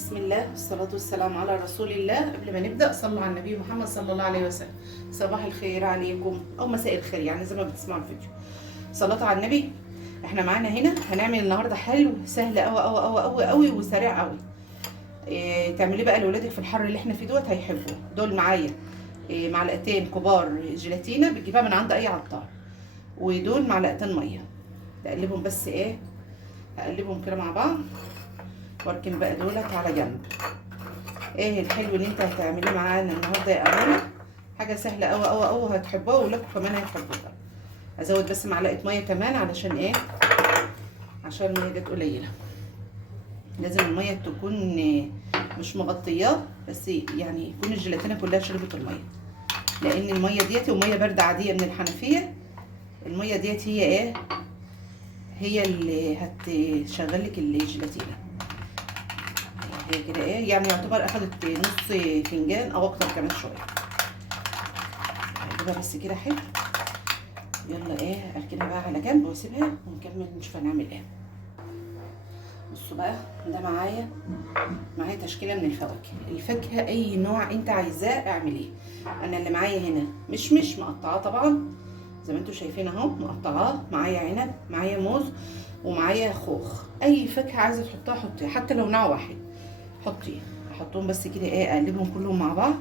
بسم الله والصلاة والسلام على رسول الله. قبل ما نبدأ صلوا على النبي محمد صلى الله عليه وسلم. صباح الخير عليكم أو مساء الخير، يعني زي ما بتسمعوا الفيديو. صلاة على النبي. احنا معانا هنا هنعمل النهارده حلو سهل أوي أوي أوي أوي أوي وسريع أوي. تعمليه بقى لأولادك في الحر اللي احنا فيه دوت هيحبوه. دول معايا معلقتين كبار جيلاتينا بتجيبها من عند أي عطار، ودول معلقتين مية. تقلبهم بس هقلبهم كده مع بعض واركن بقى دولت على جنب. ايه الحلو اللي انت هتعمليه معانا النهارده يا امانه؟ حاجه سهله قوي قوي قوي وهتحبوها واولادكم كمان هيحبوها. هزود بس معلقه ميه كمان علشان ايه؟ عشان الميه ديت قليله. لازم الميه تكون مش مغطياه، بس يعني يكون الجيلاتينه كلها شربت الميه، لان الميه ديت وميه بارده عاديه من الحنفيه. الميه ديت هي ايه؟ هي اللي هتشغل لك الجيلاتينه. هي كده ايه يعني يعتبر اخدت نص فنجان او اكتر كمان شويه. هجيبها بس كده حلو. يلا ايه اركنها بقى على جنب واسيبها ونكمل نشوف هنعمل ايه. بصوا بقى، ده معايا تشكيله من الفاكهه اي نوع انت عايزاه اعمليه. انا اللي معايا هنا مش مقطعاه طبعا زي ما انتم شايفين اهو، مقطعاه. معايا عنب، معايا موز، ومعايا خوخ. اي فاكهه عايزه تحطها حطيها، حتى لو نوع واحد حطيه. احطهم بس كده ايه، اقلبهم كلهم مع بعض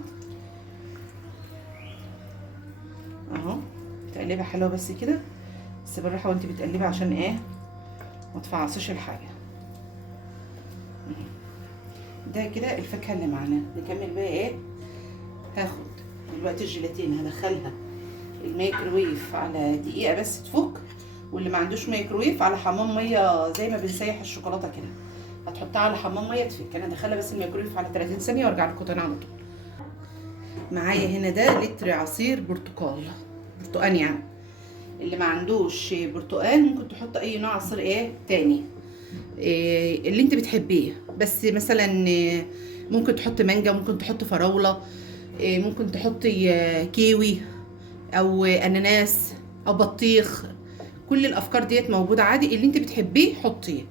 اهو. تقليبه حلوه بس كده، بس بالراحه وانت بتقلبي عشان ايه ما تفعصيش الحاجه. ده كده الفاكهه اللي معانا. نكمل بقى ايه. هاخد دلوقتي الجيلاتين هدخلها الميكروويف على دقيقه بس تفك، واللي ما عندوش ميكروويف على حمام ميه زي ما بنسيح الشوكولاته كده، هتحطها على حمام ميه تفك. انا ادخلها بس الميكروويف على 30 ثانيه وارجع لكم تاني على طول. معايا هنا ده لتر عصير برتقان يعني. اللي ما عندوش برتقان ممكن تحط اي نوع عصير ايه تاني، إيه اللي انت بتحبيه. بس مثلا ممكن تحط مانجا، ممكن تحط فراوله، ممكن تحطي كيوي او اناناس او بطيخ. كل الافكار ديت موجوده عادي، اللي انت بتحبيه حطيه.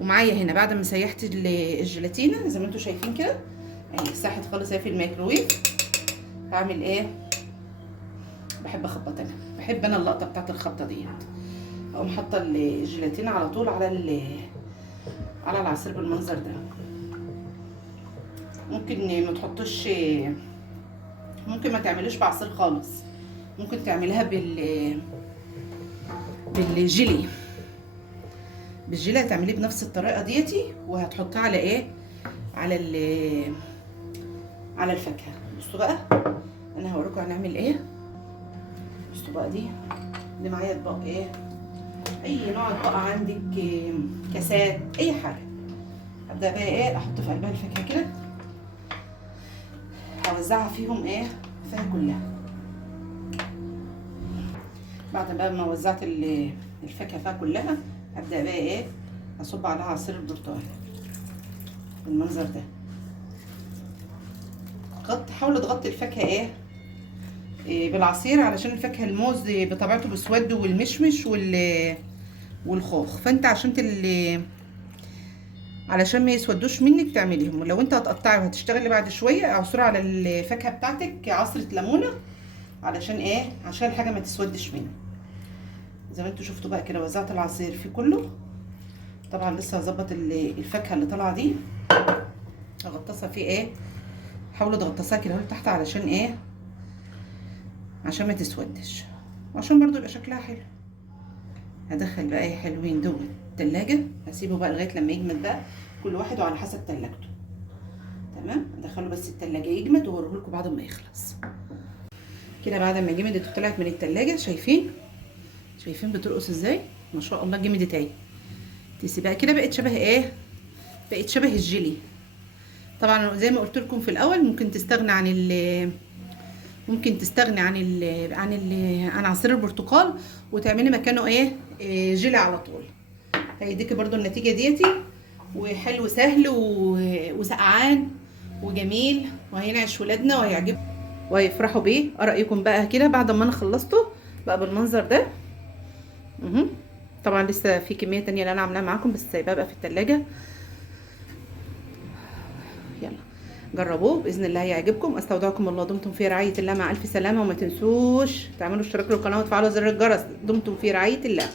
ومعايا هنا بعد ما سيحت الجيلاتينه زي ما انتم شايفين كده اهي ساحت خالص اهي في الميكروويف. هعمل ايه؟ بحب اخبط. بحب انا اللقطه بتاعت الخبطه ديت. اقوم حاطه الجيلاتينه على طول على العصير بالمنظر ده. ممكن ما تحطوش، ممكن ما تعملوش بعصير خالص، ممكن تعملها بالجيلي. بالجيلي هتعمليه بنفس الطريقه ديتي، وهتحطها على ايه؟ على الفاكهه. بصوا بقى انا هوريكم هنعمل ايه. بصوا بقى دي معايا اطباق ايه، اي نوع اطباق عندك، كاسات، اي حاجه. ابدا بقى ايه احط في قلبها الفاكهه كده، هوزعها فيهم ايه فيها كلها. بعد بقى ما وزعت الفاكهه فيها كلها، ابدا بقى ايه اصب عليها عصير البرتقال بالمنظر ده. حاولوا تغطي الفاكهه ايه بالعصير، علشان الفاكهه الموز بطبيعته بيسود، والمشمش والخوخ. فانت علشان ما يسودوش منك تعمليهم. ولو انت هتقطعي وهتشتغلي بعد شويه اعصري على الفاكهه بتاعتك عصره ليمونه، علشان ايه؟ عشان الحاجه ما تسودش منك. زي ما انتوا شفتوا بقى كده وزعت العصير في كله. طبعا لسه هظبط الفاكهه اللي طالعه دي، هغطسها في ايه. حاولوا تغطسوها كده لتحت علشان ايه؟ عشان ما تسودش، وعشان برضو يبقى شكلها حلو. هدخل بقى ايه حلوين دول التلاجة. هسيبه بقى لغايه لما يجمد بقى، كل واحد وعلى حسب تلاجته. تمام. ادخله بس التلاجة يجمد وهوريه لكم بعد ما يخلص. كده بعد ما جمدت وطلعت من التلاجة، شايفين بترقص ازاي؟ ما شاء الله جمدت اهي. تسيبها كده بقت شبه ايه؟ بقت شبه الجيلي. طبعا زي ما قلت لكم في الاول ممكن تستغنى عن عصير البرتقال وتعملي مكانه ايه جيلي على طول. هيديكي برضو النتيجه ديتي، وحلو سهل وسقعان وجميل، وهينعش ولادنا وهيعجبهم وهيفرحوا بيه. ايه رايكم بقى كده بعد ما انا خلصته بقى بالمنظر ده؟ طبعا لسه في كميه تانية اللي انا عاملاها معاكم بس سايباها بقى في التلاجة. يلا جربوه باذن الله هيعجبكم. استودعكم الله، دمتم في رعايه الله، مع الف سلامه. وما تنسوش تعملوا اشتراك للقناه وتفعلوا زر الجرس. دمتم في رعايه الله.